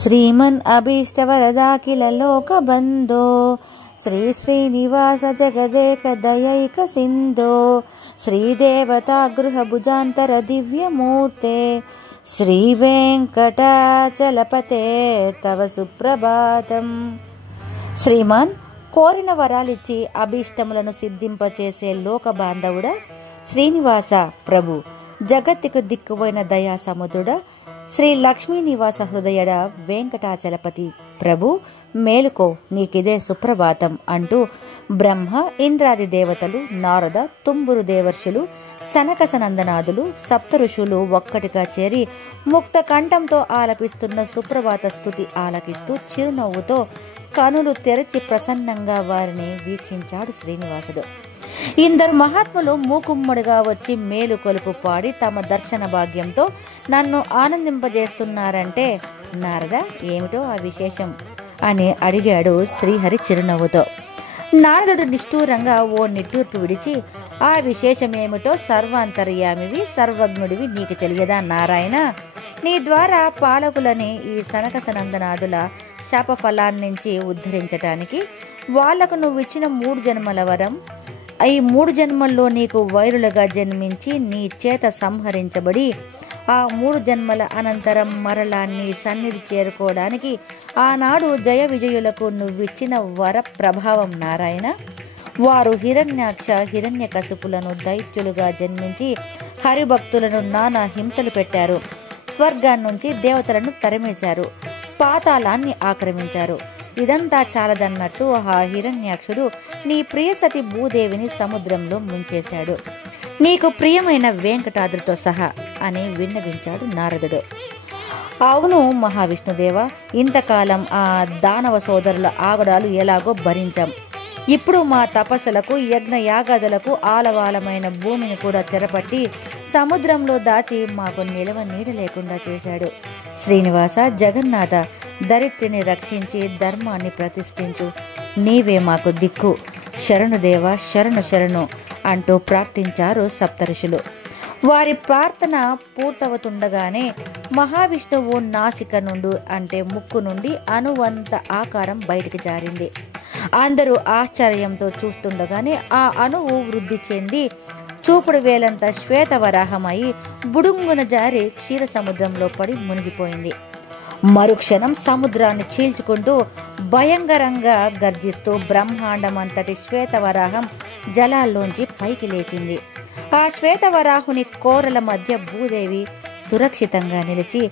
శ్రీమన్ అభీష్టవరదాఖిల లోకబంధో శ్రీ శ్రీనివాస జగదేక దయైక సింధో శ్రీదేవతా గృహభుజాంతర దివ్యమూర్తే శ్రీ వెంకటాచలపతే తవ సుప్రభాతం. శ్రీమాన్, కోరిన వరాలిచ్చి అభీష్టములను సిద్ధింపచేసే లోక బాంధవుడా, శ్రీనివాస ప్రభు, జగత్తుకు దిక్కువైన దయా సముద్రుడ, శ్రీ లక్ష్మీ నివాస హృదయడ వెంకటాచలపతి ప్రభు, మేలుకో, నీకిదే సుప్రభాతం అంటూ బ్రహ్మ, ఇంద్రాది దేవతలు, నారద, తుంబురు దేవర్షులు, సనక సనందనాదులు, సప్త ఋషులు ఒక్కటిగా చేరి ముక్త కంఠంతో ఆలపిస్తున్న సుప్రభాత స్తుతి ఆలకిస్తూ చిరునవ్వుతో కనులు తెరచి ప్రసన్నంగా వారిని వీక్షించాడు శ్రీనివాసుడు. ఇందరు మహాత్ములు మూకుమ్మడిగా వచ్చి మేలు కొలుపు పాడి తమ దర్శన భాగ్యంతో నన్ను ఆనందింపజేస్తున్నారంటే నారద, ఏమిటో ఆ విశేషం అని అడిగాడు శ్రీహరి చిరునవ్వుతో. నారదుడు నిష్ఠూరంగా ఓ నిట్టూర్పు విడిచి, ఆ విశేషమేమిటో సర్వాంతర్యామివి, సర్వజ్ఞుడివి నీకు తెలియదా నారాయణ? నీ ద్వారా పాలకులని ఈ సనక సనందనాదుల శాపఫలాన్నించి ఉద్ధరించటానికి వాళ్లకు నువ్విచ్చిన 3 జన్మల వరం, ఈ 3 జన్మల్లో నీకు వైరులుగా జన్మించి నీ చేత సంహరించబడి ఆ 3 జన్మల అనంతరం మరలా నీ సన్నిధి చేరుకోవడానికి ఆనాడు జయ విజయులకు నువ్విచ్చిన వర ప్రభావం నారాయణ. వారు హిరణ్యాక్ష, హిరణ్యకశిపులను దైత్యులుగా జన్మించి హరిభక్తులను నానా హింసలు పెట్టారు. స్వర్గాన్నించి దేవతలను తరిమేశారు, పాతాళాన్ని ఆక్రమించారు. ఇదంతా చాలదన్నట్టు ఆ హిరణ్యాక్షుడు నీ ప్రియసతి భూదేవిని సముద్రంలో ముంచేశాడు, నీకు ప్రియమైన వెంకటాద్రితో సహా అని విన్నవించాడు నారదుడు. అవును మహావిష్ణుదేవ, ఇంతకాలం ఆ దానవ సోదరుల ఆగడాలు ఎలాగో భరించాం. ఇప్పుడు మా తపస్సులకు, యజ్ఞ యాగాదులకు ఆలవాలమైన భూమిని కూడా చెరపట్టి సముద్రంలో దాచి మాకు నిలవ నీడ లేకుండా చేశాడు. శ్రీనివాస, జగన్నాథ, దరిత్రిని రక్షించి ధర్మాన్ని ప్రతిష్ఠించు, నీవే మాకు దిక్కు, శరణుదేవ, శరణు శరణు అంటూ ప్రార్థించారు సప్తఋషులు. వారి ప్రార్థన పూర్తవుతుండగానే మహావిష్ణువు నాసిక నుండి, అంటే ముక్కు నుండి అణువంత ఆకారం బయటికి జారింది. అందరూ ఆశ్చర్యంతో చూస్తుండగానే ఆ అణువు వృద్ధి చెంది చూపుడు వేలంత శ్వేతవరాహమై బుడుంగున జారి క్షీర సముద్రంలో పడి మునిగిపోయింది. మరుక్షణం సముద్రాన్ని చీల్చుకుంటూ భయంకరంగా గర్జిస్తూ బ్రహ్మాండమంతటి శ్వేతవరాహం జలాల్లోంచి పైకి లేచింది. ఆ శ్వేతవరాహుని కోరల మధ్య భూదేవి సురక్షితంగా నిలిచి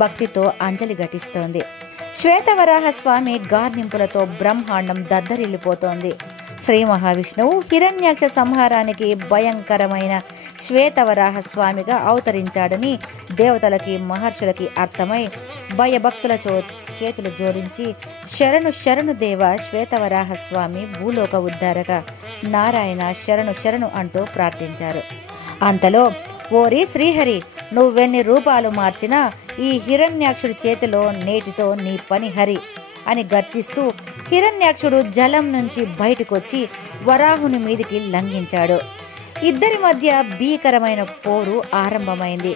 భక్తితో అంజలి ఘటిస్తోంది. శ్వేతవరాహ స్వామి గార్నింపులతో బ్రహ్మాండం దద్దరిల్లిపోతోంది. శ్రీ మహావిష్ణువు హిరణ్యాక్ష సంహారానికి భయంకరమైన శ్వేతవరాహ స్వామిగా అవతరించాడని దేవతలకి, మహర్షులకి అర్థమై భయభక్తుల చేతులు జోడించి శరణు శరణు దేవ శ్వేతవరాహ స్వామి, భూలోక ఉద్ధారక నారాయణ, శరణు శరణు అంటూ ప్రార్థించారు. అంతలో, ఓరి శ్రీహరి, నువ్వెన్ని రూపాలు మార్చినా ఈ హిరణ్యాక్షుడి చేతిలో నేటితో నీ పని హరి అని గర్జిస్తూ హిరణ్యాక్షుడు జలం నుంచి బయటకొచ్చి వరాహుని మీదికి లంఘించాడు. ఇద్దరి మధ్య భీకరమైన పోరు ఆరంభమైంది.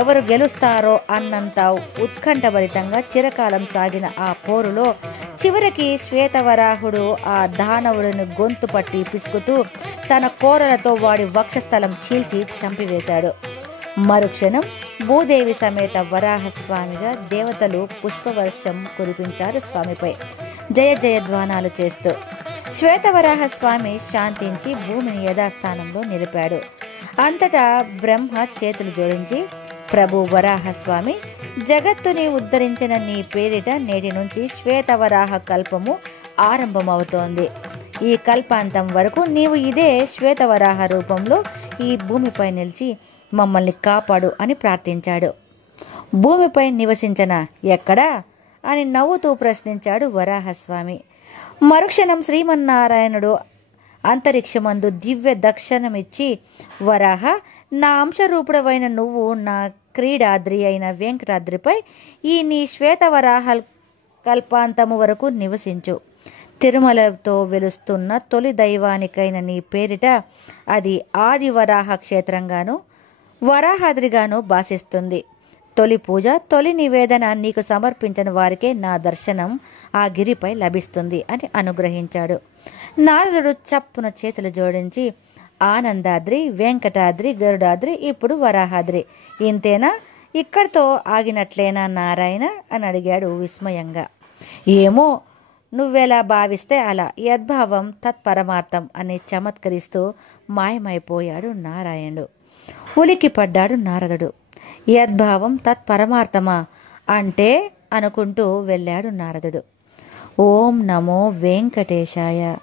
ఎవరు గెలుస్తారో అన్నంత ఉత్కంఠభరితంగా చిరకాలం సాగిన ఆ పోరులో చివరికి శ్వేతవరాహుడు ఆ దానవుడిని గొంతు పట్టి పిసుకుతూ తన కోరలతో వాడి వక్షస్థలం చీల్చి చంపివేశాడు. మరుక్షణం భూదేవి సమేత వరాహస్వామిగా దేవతలు పుష్పవర్షం కురిపించారు స్వామిపై, జయ జయధ్వానాలు చేస్తూ. శ్వేతవరాహ స్వామి శాంతించి భూమిని యథాస్థానంలో నిలిపాడు. అంతటా బ్రహ్మ చేతులు జోడించి, ప్రభు వరాహస్వామి, జగత్తుని ఉద్ధరించిన నీ పేరిట నేటి నుంచి శ్వేతవరాహ కల్పము ఆరంభమవుతోంది. ఈ కల్పాంతం వరకు నీవు ఇదే శ్వేతవరాహ రూపంలో ఈ భూమిపై నిలిచి మమ్మల్ని కాపాడు అని ప్రార్థించాడు. భూమిపై నివసించనా, ఎక్కడా అని నవ్వుతూ ప్రశ్నించాడు వరాహస్వామి. మరుక్షణం శ్రీమన్నారాయణుడు అంతరిక్షమందు దివ్య దక్షిణమిచ్చి, వరాహ, నా అంశరూపుడవైన నువ్వు నా క్రీడాద్రి అయిన వెంకటాద్రిపై ఈ నీ శ్వేతవరాహ కల్పాంతము వరకు నివసించు. తిరుమలతో వెలుస్తున్న తొలి దైవానికైన నీ పేరిట అది ఆది వరాహ క్షేత్రంగాను వరాహాద్రిగాను భాసిస్తుంది. తొలి పూజ, తొలి నివేదన నీకు సమర్పించిన వారికే నా దర్శనం ఆ గిరిపై లభిస్తుంది అని అనుగ్రహించాడు. నారదుడు చప్పున చేతులు జోడించి, ఆనందాద్రి, వెంకటాద్రి, గరుడాద్రి, ఇప్పుడు వరాహాద్రి, ఇంతేనా? ఇక్కడితో ఆగినట్లేనా నారాయణ అని అడిగాడు విస్మయంగా. ఏమో, నువ్వెలా భావిస్తే అలా, యద్భావం తత్పరమార్థం అని చమత్కరిస్తూ మాయమైపోయాడు నారాయణుడు. ఉలికి పడ్డాడు నారదుడు. యద్భావం తత్పరమార్థమా అంటే అనుకుంటూ వెళ్ళాడు నారదుడు. ఓం నమో వెంకటేశాయ.